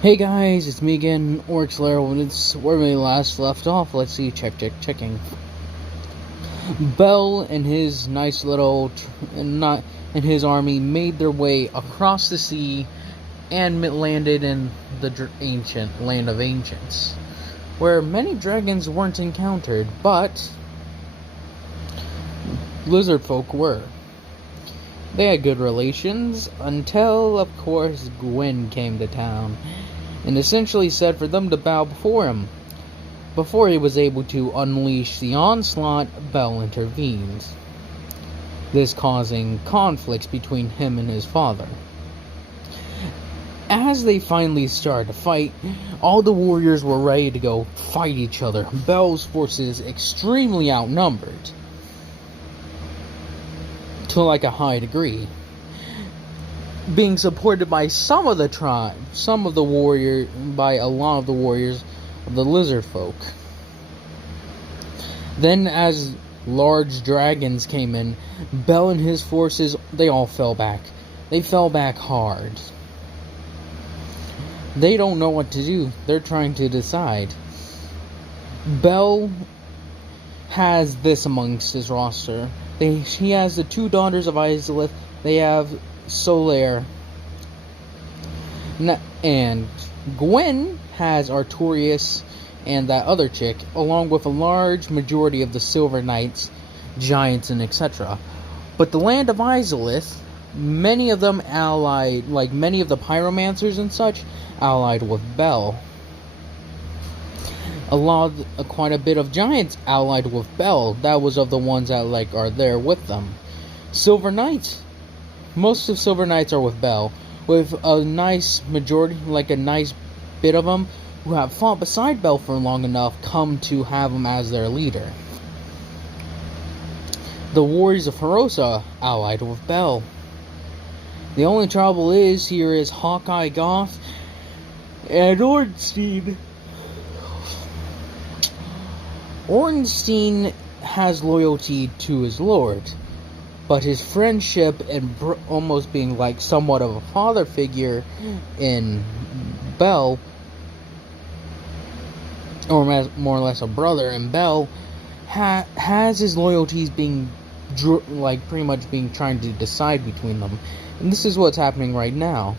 Hey guys, it's me again, Orixlair. When it's where we last left off, let's see, checking. Bell and his nice little, and his army made their way across the sea and landed in the ancient land of ancients, where many dragons weren't encountered, but lizard folk were. They had good relations until, of course, Gwen came to town and essentially said for them to bow before him. Before he was able to unleash the onslaught, Bell intervened, this causing conflicts between him and his father. As they finally started to fight, all the warriors were ready to go fight each other. Bell's forces extremely outnumbered, to like a high degree, being supported by some of the by a lot of the warriors of the lizard folk. Then as large dragons came in, Bell and his forces, they all fell back. They fell back hard. They don't know what to do. They're trying to decide. Bell has this amongst his roster. He has the two daughters of Izalith. They have Solaire. And Gwen has Artorias and that other chick, along with a large majority of the Silver Knights, Giants, and etc. But the land of Izalith, many of them allied, like many of the pyromancers and such, allied with Bell. Quite a bit of giants allied with Bell. That was of the ones that are there with them. Silver Knights, most of Silver Knights are with Bell, with a nice majority, a nice bit of them who have fought beside Bell for long enough come to have him as their leader. The warriors of Ferosa allied with Bell. The only trouble here is Hawkeye Goth and Ornstein. Ornstein has loyalty to his lord, but his friendship and almost being somewhat of a father figure in Bell, or more or less a brother in Bell, has his loyalties being pretty much being trying to decide between them. And this is what's happening right now.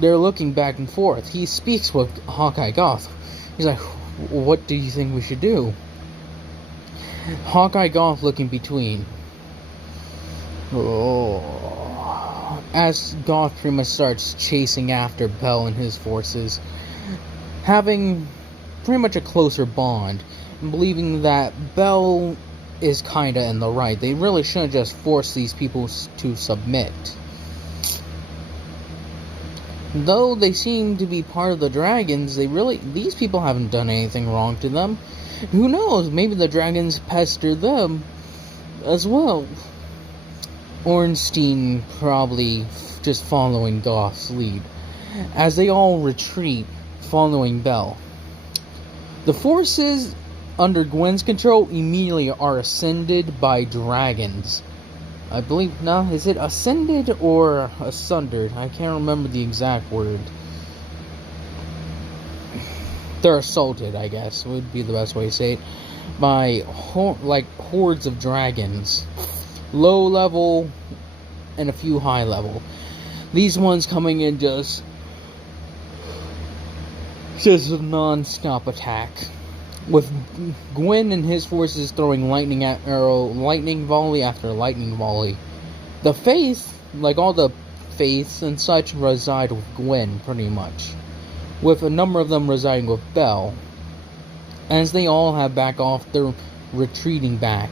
They're looking back and forth. He speaks with Hawkeye Goth. He's like, what do you think we should do? Hawkeye Goth looking between. As Goth pretty much starts chasing after Bell and his forces, having pretty much a closer bond, and believing that Bell is kinda in the right. They really shouldn't just force these people to submit. Though they seem to be part of the dragons, these people haven't done anything wrong to them. Who knows, maybe the dragons pester them as well. Ornstein probably just following Goth's lead, as they all retreat, following Bell. The forces under Gwen's control immediately are ascended by dragons. I believe, is it ascended or asundered? I can't remember the exact word. They're assaulted, I guess, would be the best way to say it, by hordes of dragons. Low level and a few high level. These ones coming in just non-stop attack, with Gwen and his forces throwing lightning volley after lightning volley. The faith, all the faiths and such, reside with Gwen pretty much, with a number of them residing with Bell, as they all have back off. They're retreating back.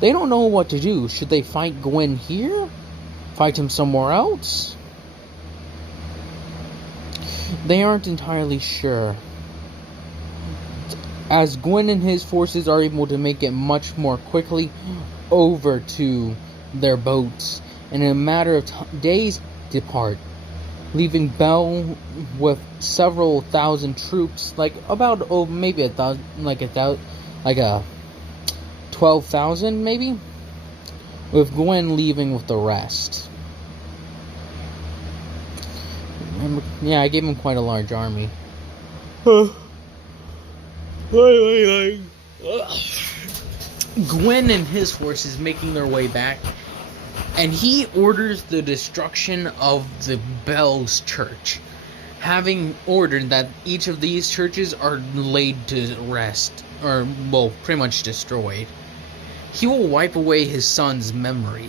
They don't know what to do. Should they fight Gwen here? Fight him somewhere else? They aren't entirely sure, as Gwen and his forces are able to make it much more quickly over to their boats, and in a matter of days depart, leaving Bell with several thousand troops, maybe 12,000 maybe, with Gwen leaving with the rest. Yeah, I gave him quite a large army. Gwen and his forces making their way back, and he orders the destruction of the Bell's church, having ordered that each of these churches are laid to rest, or, well, pretty much destroyed. He will wipe away his son's memory.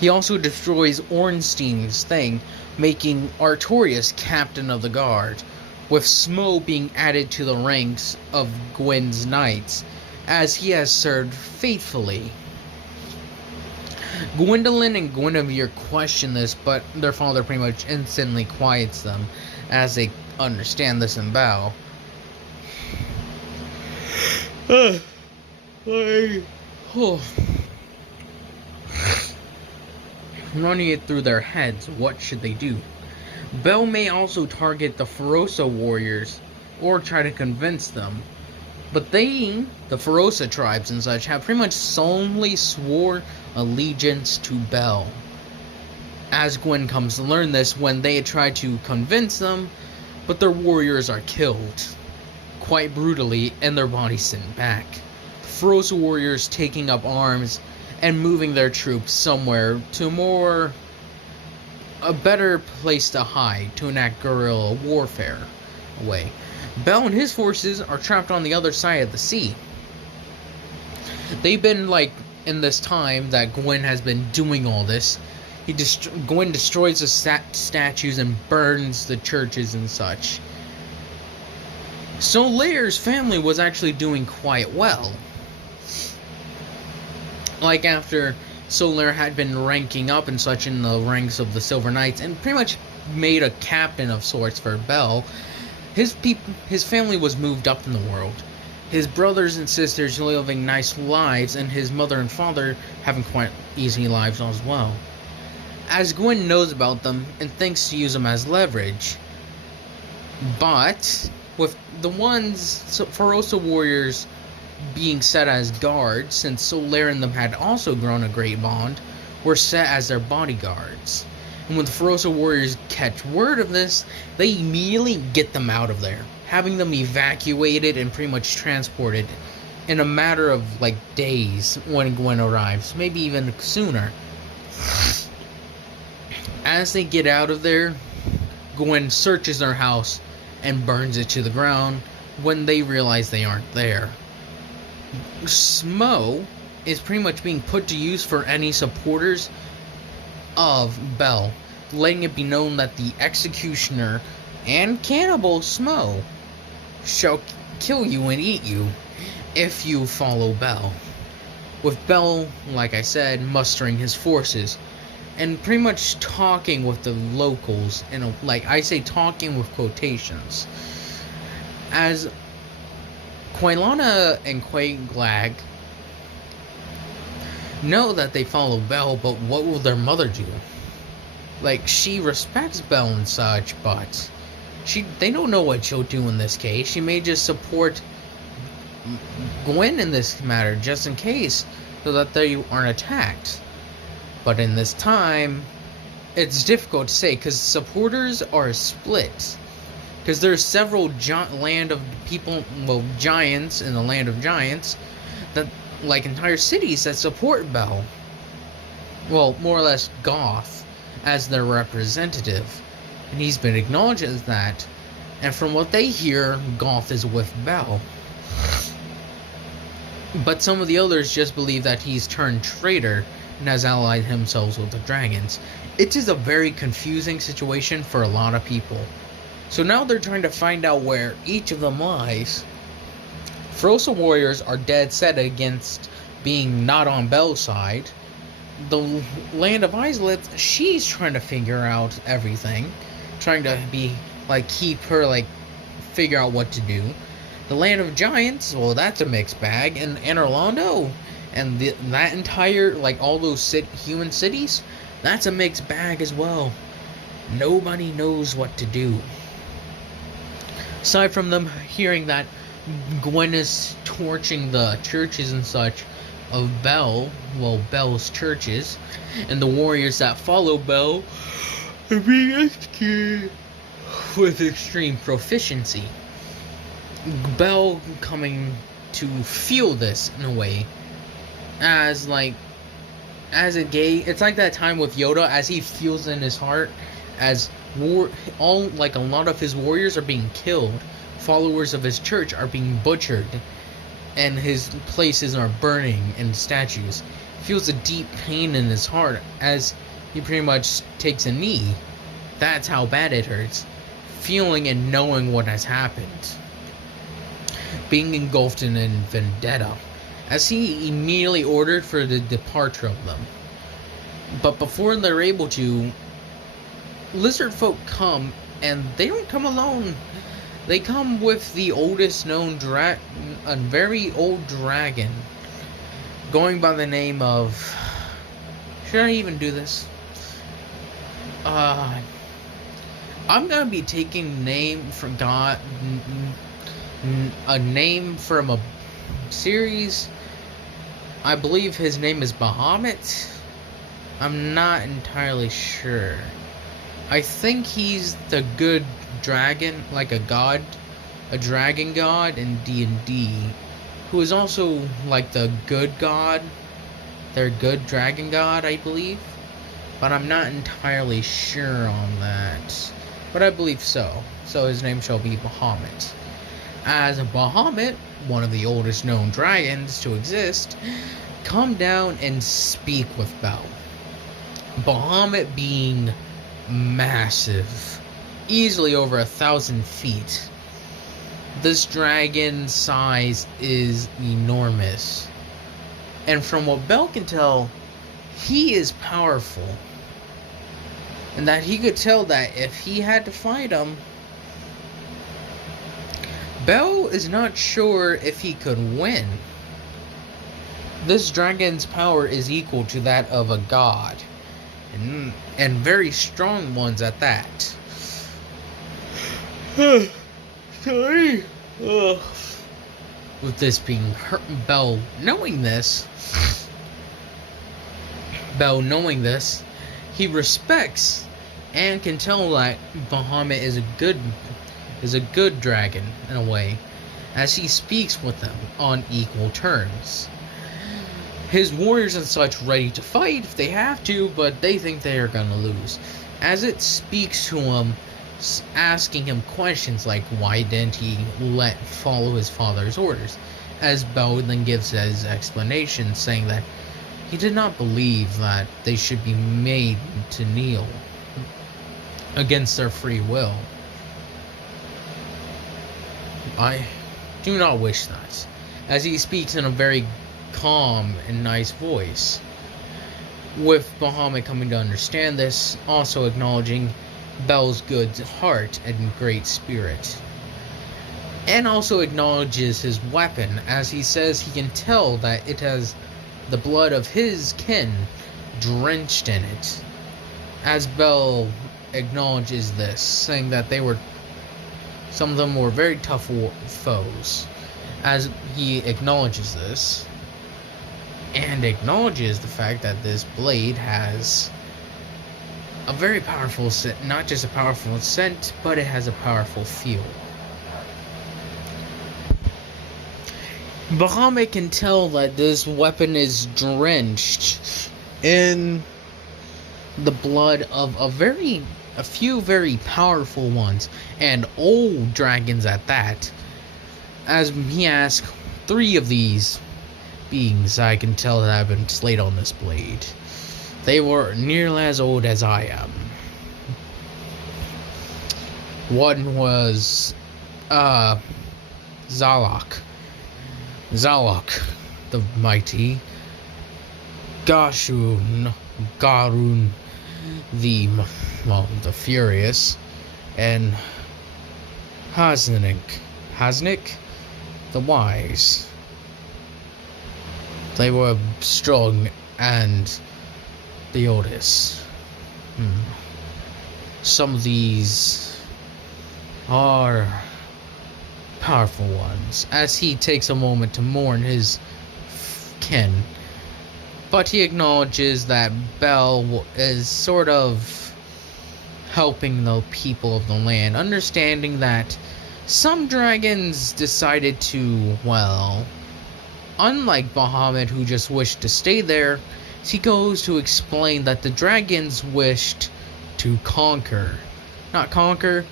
He also destroys Ornstein's thing, making Artorias captain of the guard, with Smo being added to the ranks of Gwen's knights, as he has served faithfully. Gwendolyn and Guinevere question this, but their father pretty much instantly quiets them, as they understand this and bow. Running it through their heads, what should they do? Bell may also target the Ferosa warriors, or try to convince them. But they, the Ferosa tribes and such, have pretty much solemnly swore allegiance to Bell. As Gwen comes to learn this when they try to convince them, but their warriors are killed, quite brutally, and their bodies sent back. The Ferosa warriors taking up arms and moving their troops somewhere to a better place to hide, to enact guerrilla warfare away. Bell and his forces are trapped on the other side of the sea. They've been, in this time that Gwen has been doing all this, Gwen destroys the statues and burns the churches and such. So Lear's family was actually doing quite well. After Solar had been ranking up and such in the ranks of the Silver Knights and pretty much made a captain of sorts for Bell, his family was moved up in the world. His brothers and sisters living nice lives, and his mother and father having quite easy lives as well. As Gwen knows about them and thinks to use them as leverage. But with the Ferosa warriors being set as guards, since Solar and them had also grown a great bond, were set as their bodyguards. And when the Ferosa warriors catch word of this, they immediately get them out of there, having them evacuated and pretty much transported in a matter of days when Gwen arrives, maybe even sooner. As they get out of there, Gwen searches their house and burns it to the ground when they realize they aren't there. Smo is pretty much being put to use for any supporters of Bell, letting it be known that the executioner and cannibal Smo shall kill you and eat you if you follow Bell. With Bell, like I said, mustering his forces and pretty much talking with the locals, and I say talking with quotations, as Quailana and Quaglag know that they follow Bell, but what will their mother do? She respects Bell and such, but they don't know what she'll do in this case. She may just support Gwen in this matter, just in case, so that they aren't attacked. But in this time, it's difficult to say, because supporters are split. Because there's several giants in the land of giants, that entire cities that support Bell. Well, more or less Goth as their representative, and he's been acknowledged as that. And from what they hear, Goth is with Bell. But some of the others just believe that he's turned traitor and has allied himself with the dragons. It is a very confusing situation for a lot of people. So now they're trying to find out where each of them lies. Ferosa warriors are dead set against being not on Bell's side. The land of Izalith, she's trying to figure out everything. Trying to keep her, figure out what to do. The land of giants, well, that's a mixed bag. And Orlando, and that entire, all those human cities, that's a mixed bag as well. Nobody knows what to do. Aside from them hearing that Gwen is torching the churches and such of Bell's churches, and the warriors that follow Bell, being executed with extreme proficiency. Bell coming to feel this in a way as a gay. It's like that time with Yoda as he feels in his heart as a lot of his warriors are being killed, followers of his church are being butchered, and his places are burning and statues. He feels a deep pain in his heart as he pretty much takes a knee. That's how bad it hurts. Feeling and knowing what has happened. Being engulfed in a vendetta, as he immediately ordered for the departure of them. But before they're able to, lizard folk come, and they don't come alone. They come with the oldest known a very old dragon, going by the name of... Should I even do this? I'm gonna be taking name from God, a name from a series. I believe his name is Bahamut. I'm not entirely sure. I think he's the good dragon, like a dragon god in D&D, who is also like the good god, their good dragon god, I believe. But I'm not entirely sure on that. But I believe so. So his name shall be Bahamut. As Bahamut, one of the oldest known dragons to exist, come down and speak with Bell. Bahamut being massive, easily over 1,000 feet. This dragon's size is enormous. And from what Bell can tell, he is powerful. And that he could tell that if he had to fight him, Bell is not sure if he could win. This dragon's power is equal to that of a god, and very strong ones at that. Sorry. With this being Bell knowing this, he respects and can tell that Bahamut is a good dragon in a way, as he speaks with them on equal terms. His warriors and such ready to fight if they have to, but they think they are gonna lose, as it speaks to him, asking him questions like why didn't he follow his father's orders, as Bell then gives his explanation, saying that he did not believe that they should be made to kneel against their free will. I do not wish that, as he speaks in a very calm and nice voice, with Bahamut coming to understand this, also acknowledging Bell's good heart and great spirit, and also acknowledges his weapon, as he says he can tell that it has the blood of his kin drenched in it, as Bell acknowledges this, saying that some of them were very tough foes, as he acknowledges this, and acknowledges the fact that this blade has a very powerful scent, not just a powerful scent, but it has a powerful feel. Bahamut can tell that this weapon is drenched in the blood of a few very powerful ones, and old dragons at that, as he asks 3 of these beings I can tell that have been slayed on this blade. They were nearly as old as I am. One was Zalok the mighty, Garun the furious, and Hasnik the wise. They were strong and the oldest. Some of these are powerful ones, as he takes a moment to mourn his kin. But he acknowledges that Bell is sort of helping the people of the land, understanding that some dragons decided to, well, unlike Bahamut, who just wished to stay there, he goes to explain that the dragons wished to conquer. Not conquer,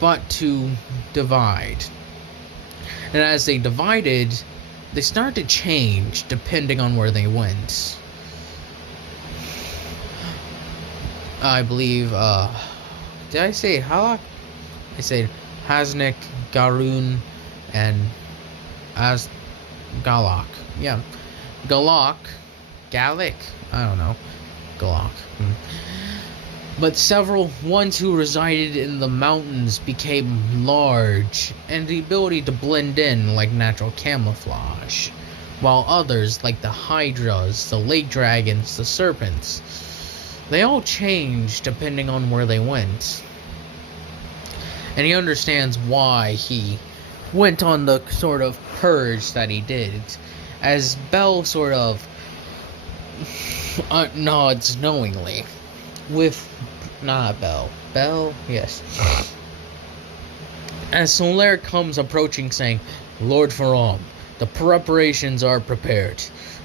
but to divide. And as they divided, they started to change depending on where they went. I believe, did I say Halak? I said Hasnik, Garun, and Galak. Yeah. Galak? I don't know. Galak. But several ones who resided in the mountains became large, and the ability to blend in like natural camouflage, while others, like the hydras, the lake dragons, the serpents, they all changed depending on where they went. And he understands why he went on the sort of purge that he did, as Belle sort of nods knowingly. Belle, yes. As Solaire comes approaching, saying, Lord Faram, the preparations are prepared.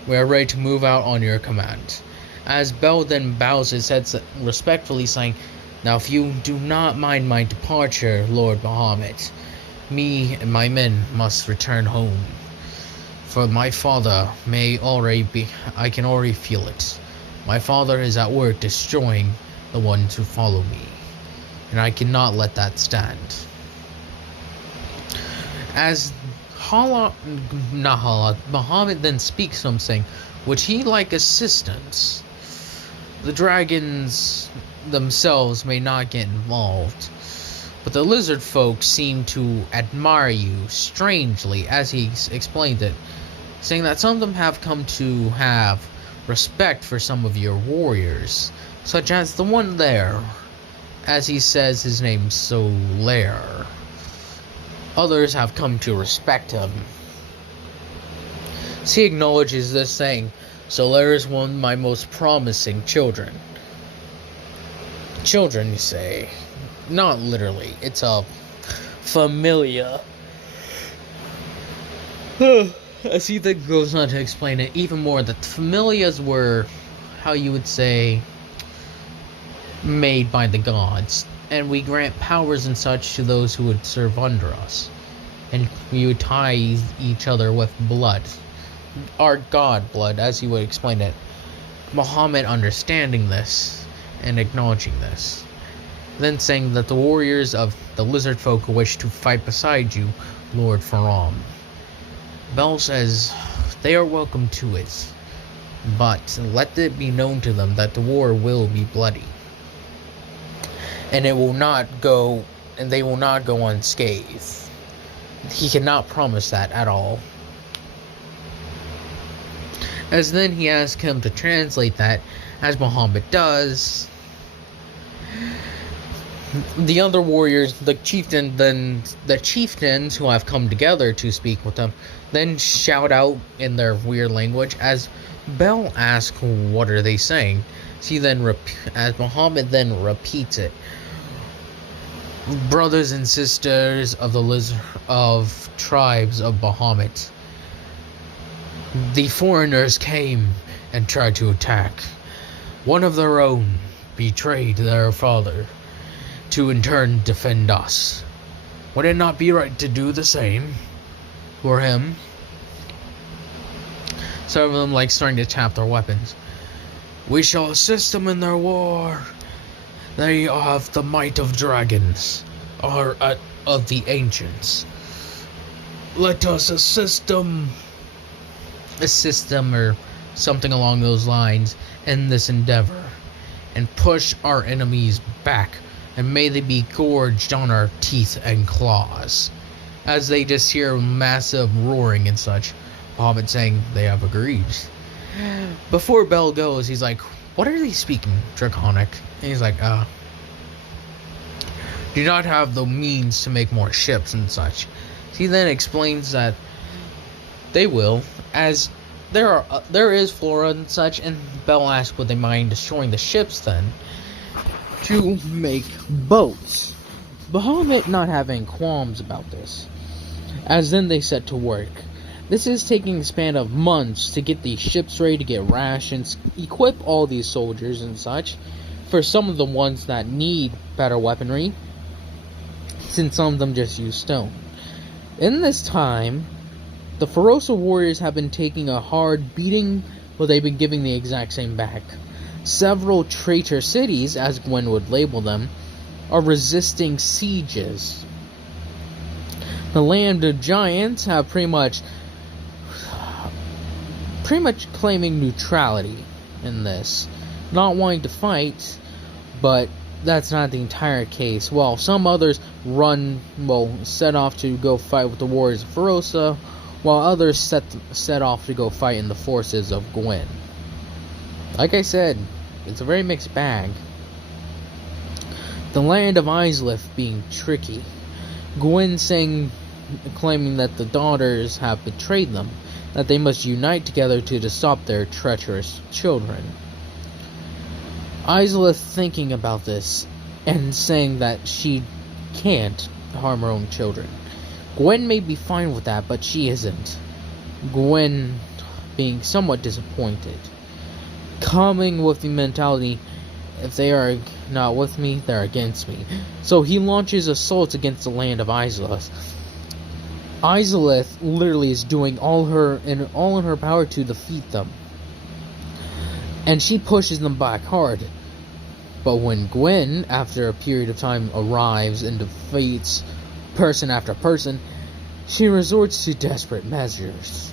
We are ready to move out on your command. As Belle then bows his head respectfully, saying, Now if you do not mind my departure, Lord Bahamut, me and my men must return home. For my father I can already feel it. My father is at work destroying the ones who follow me, and I cannot let that stand. As Bahamut then speaks something which he like assistance. The dragons themselves may not get involved, but the lizard folk seem to admire you strangely, as he explained it, saying that some of them have come to have respect for some of your warriors, such as the one there, as he says his name's Solaire. Others have come to respect him. He acknowledges this, saying, Solaire is one of my most promising children. Children, you say? Not literally. It's a familia. As he then goes on to explain it even more, that familias were, how you would say, made by the gods, and we grant powers and such to those who would serve under us, and we would tie each other with blood, our god blood, as he would explain it. Bahamut understanding this and acknowledging this, then saying that the warriors of the lizard folk wish to fight beside you, Lord Faram. Belle says they are welcome to it, but let it be known to them that the war will be bloody, and they will not go unscathed. He cannot promise that at all. As then he asks him to translate that, as Bahamut does. The other warriors, the chieftains who have come together to speak with them, then shout out in their weird language, as Belle asks, what are they saying? As Bahamut then repeats it. Brothers and sisters of of tribes of Bahamut, the foreigners came and tried to attack. One of their own betrayed their father to in turn defend us. Would it not be right to do the same for him? Some of them starting to tap their weapons. We shall assist them in their war. They have the might of dragons, of the ancients. Let us assist them, or something along those lines, in this endeavor, and push our enemies back, and may they be gorged on our teeth and claws. As they just hear massive roaring and such, Bahamut saying they have agreed. Before Belle goes, he's like, what are they speaking? Draconic. And he's like, do not have the means to make more ships and such. He then explains that they will, as there is flora and such, and Belle asks would they mind destroying the ships then, to make boats. Bahamut not having qualms about this, as then they set to work. This is taking a span of months to get these ships ready to get rations, equip all these soldiers and such, for some of the ones that need better weaponry, since some of them just use stone. In this time, the Ferosa warriors have been taking a hard beating, but they've been giving the exact same back. Several traitor cities, as Gwen would label them, are resisting sieges. The land of giants have pretty much claiming neutrality in this, not wanting to fight, but that's not the entire case. While some others set off to go fight with the warriors of Ferosa, while others set off to go fight in the forces of Gwen. Like I said, it's a very mixed bag. The land of Izalith being tricky. Gwen claiming that the daughters have betrayed them, that they must unite together to stop their treacherous children. Izalith thinking about this and saying that she can't harm her own children. Gwen may be fine with that, but she isn't. Gwen being somewhat disappointed, coming with the mentality, if they are not with me, they're against me. So he launches assaults against the land of Izalith. Izalith literally is doing all in her power to defeat them, and she pushes them back hard. But when Gwen, after a period of time, arrives and defeats person after person, she resorts to desperate measures.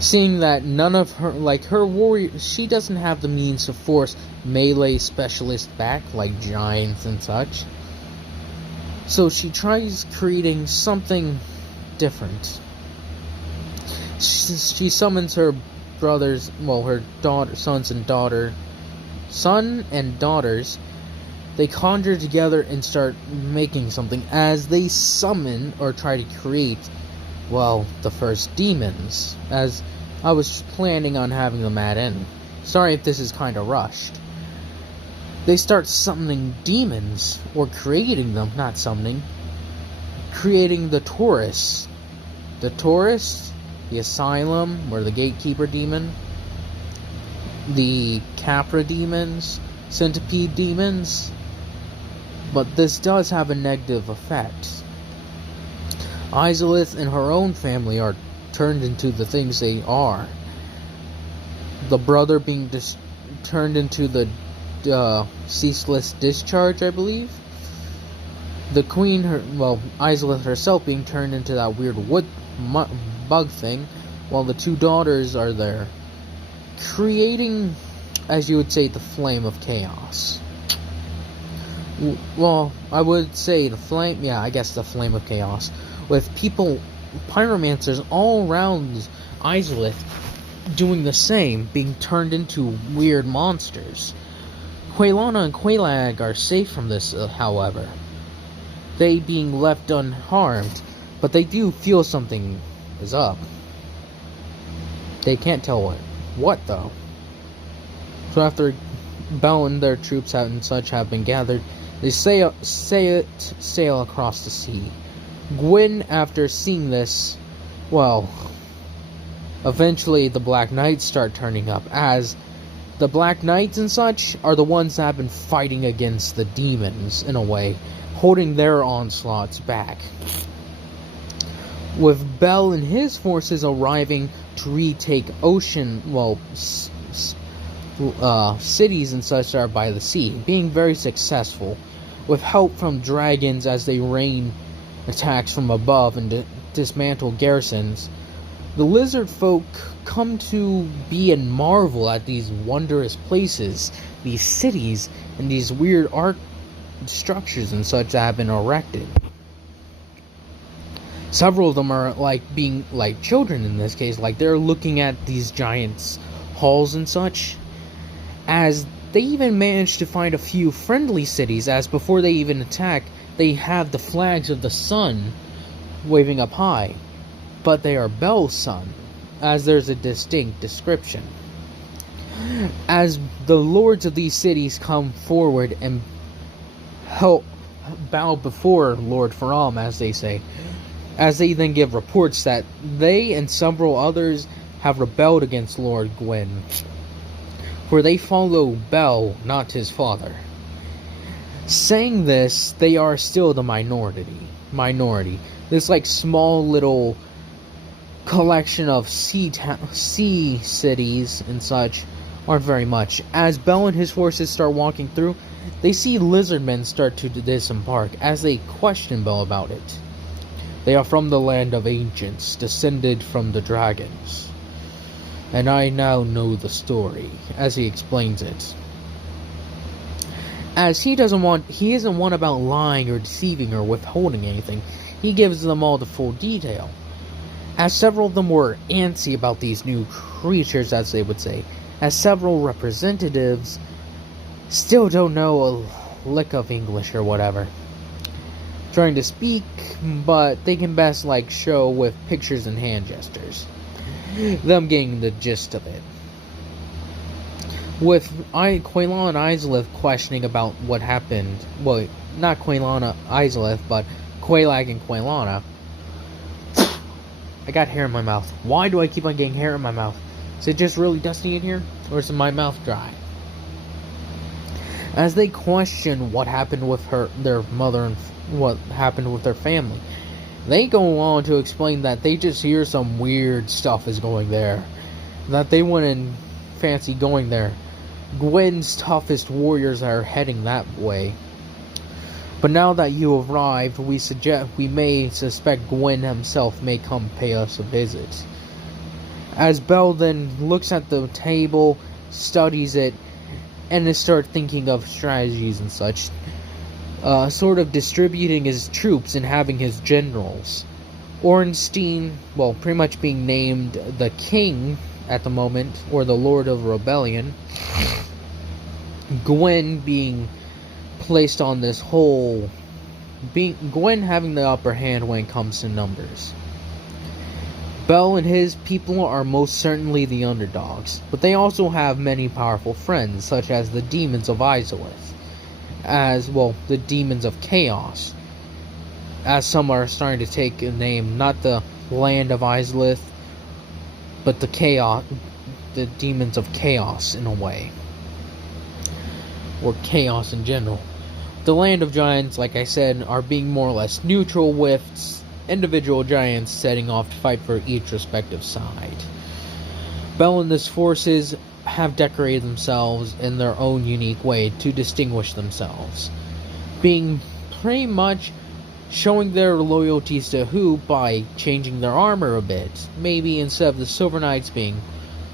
Seeing that none of her warrior, she doesn't have the means to force melee specialists back like giants and such. So she tries creating something different. She summons her brothers, her son and daughters. They conjure together and start making something as they summon or try to create, the first demons, as I was planning on having them add in. Sorry if this is kind of rushed. They start summoning demons, or creating them, not summoning. Creating the Taurus. The Taurus, the Asylum, or the Gatekeeper demon. The Capra demons, Centipede demons. But this does have a negative effect. Izalith and her own family are turned into the things they are. The brother being turned into the ceaseless discharge, I believe. The queen, Izalith herself being turned into that weird wood bug thing, while the two daughters are there, creating, as you would say, the flame of chaos. I would say the flame, the flame of chaos, with people, pyromancers all around Izalith doing the same, being turned into weird monsters. Quelana and Quelag are safe from this, however. They being left unharmed, but they do feel something is up. They can't tell what though. So after Bell and their troops out and such have been gathered, they sail across the sea. Gwen, after seeing this, eventually the Black Knights start turning up, as the Black Knights and such are the ones that have been fighting against the demons, in a way, holding their onslaughts back. With Bell and his forces arriving to retake cities and such that are by the sea, being very successful, with help from dragons as they rain attacks from above and dismantle garrisons. The lizard folk come to be and marvel at these wondrous places, these cities, and these weird art structures and such that have been erected. Several of them are being like children in this case, they're looking at these giants' halls and such, as they even managed to find a few friendly cities, as before they even attack, they have the flags of the sun waving up high. But they are Bell's son, as there's a distinct description. As the lords of these cities come forward and help bow before Lord Faram, as they say, as they then give reports that they and several others have rebelled against Lord Gwen, for they follow Bel, not his father. Saying this, they are still the minority. This like small little collection of sea cities and such aren't very much. As Bel and his forces start walking through, they see lizardmen start to disembark as they question Bel about it. They are from the land of ancients, descended from the dragons. And I now know the story, as he explains it. As he isn't one about lying or deceiving or withholding anything. He gives them all the full detail. As several of them were antsy about these new creatures, as they would say, as several representatives still don't know a lick of English or whatever. Trying to speak, but they can best like show with pictures and hand gestures. Them getting the gist of it. With Quayla and Izalith questioning about what happened, well, not Quayla Izalith, but Quaylag and Quaylana. I got hair in my mouth. Why do I keep on getting hair in my mouth? Is it just really dusty in here? Or is my mouth dry? As they question what happened with their mother and what happened with their family, they go on to explain that they just hear some weird stuff is going there. That they wouldn't fancy going there. Gwen's toughest warriors are heading that way. But now that you have arrived, we may suspect Gwen himself may come pay us a visit. As Bel then looks at the table, studies it, and then starts thinking of strategies and such, sort of distributing his troops and having his generals. Ornstein, well, pretty much being named the king at the moment, or the Lord of Rebellion. Gwen being placed on this whole... Gwen having the upper hand when it comes to numbers. Bel and his people are most certainly the underdogs, but they also have many powerful friends, such as the demons of Izalith. As, well, the demons of chaos. As some are starting to take a name, not the land of Izalith, but the demons of chaos in a way. Or chaos in general. The land of giants, like I said, are being more or less neutral, with individual giants setting off to fight for each respective side. Bel and his forces have decorated themselves in their own unique way to distinguish themselves, being pretty much showing their loyalties to who by changing their armor a bit. Maybe instead of the Silver Knights being,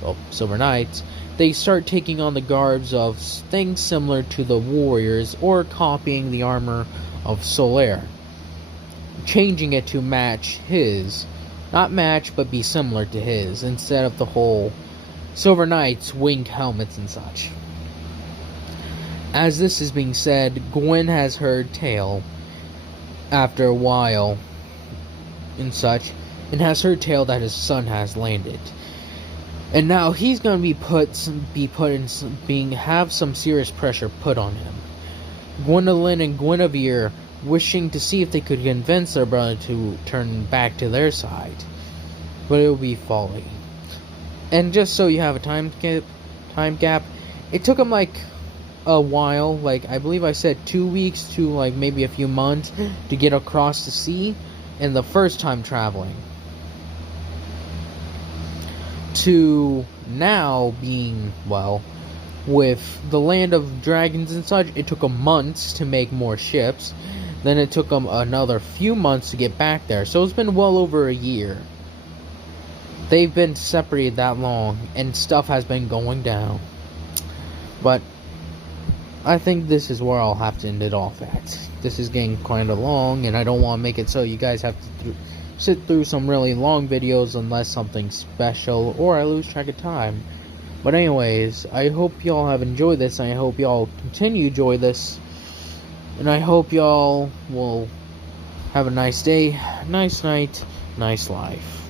well, Silver Knights, they start taking on the garbs of things similar to the warriors, or copying the armor of Solaire, changing it to match his, not match, but be similar to his, instead of the whole Silver Knights winged helmets and such. As this is being said, Gwen has heard tale after a while and such, and has heard tale that his son has landed. And now he's going to have some serious pressure put on him. Gwendolyn and Guinevere wishing to see if they could convince their brother to turn back to their side, but it would be folly. And just so you have a time gap, it took him like a while, like I believe I said 2 weeks to like maybe a few months to get across the sea, and the first time traveling. To now being, well, with the land of dragons and such, it took them months to make more ships. Then it took them another few months to get back there. So it's been well over a year. They've been separated that long, and stuff has been going down. But I think this is where I'll have to end it off at. This is getting kind of long, and I don't want to make it so you guys have to sit through some really long videos unless something special, or I lose track of time. But anyways, I hope y'all have enjoyed this, and I hope y'all continue to enjoy this. And I hope y'all will have a nice day, nice night, nice life.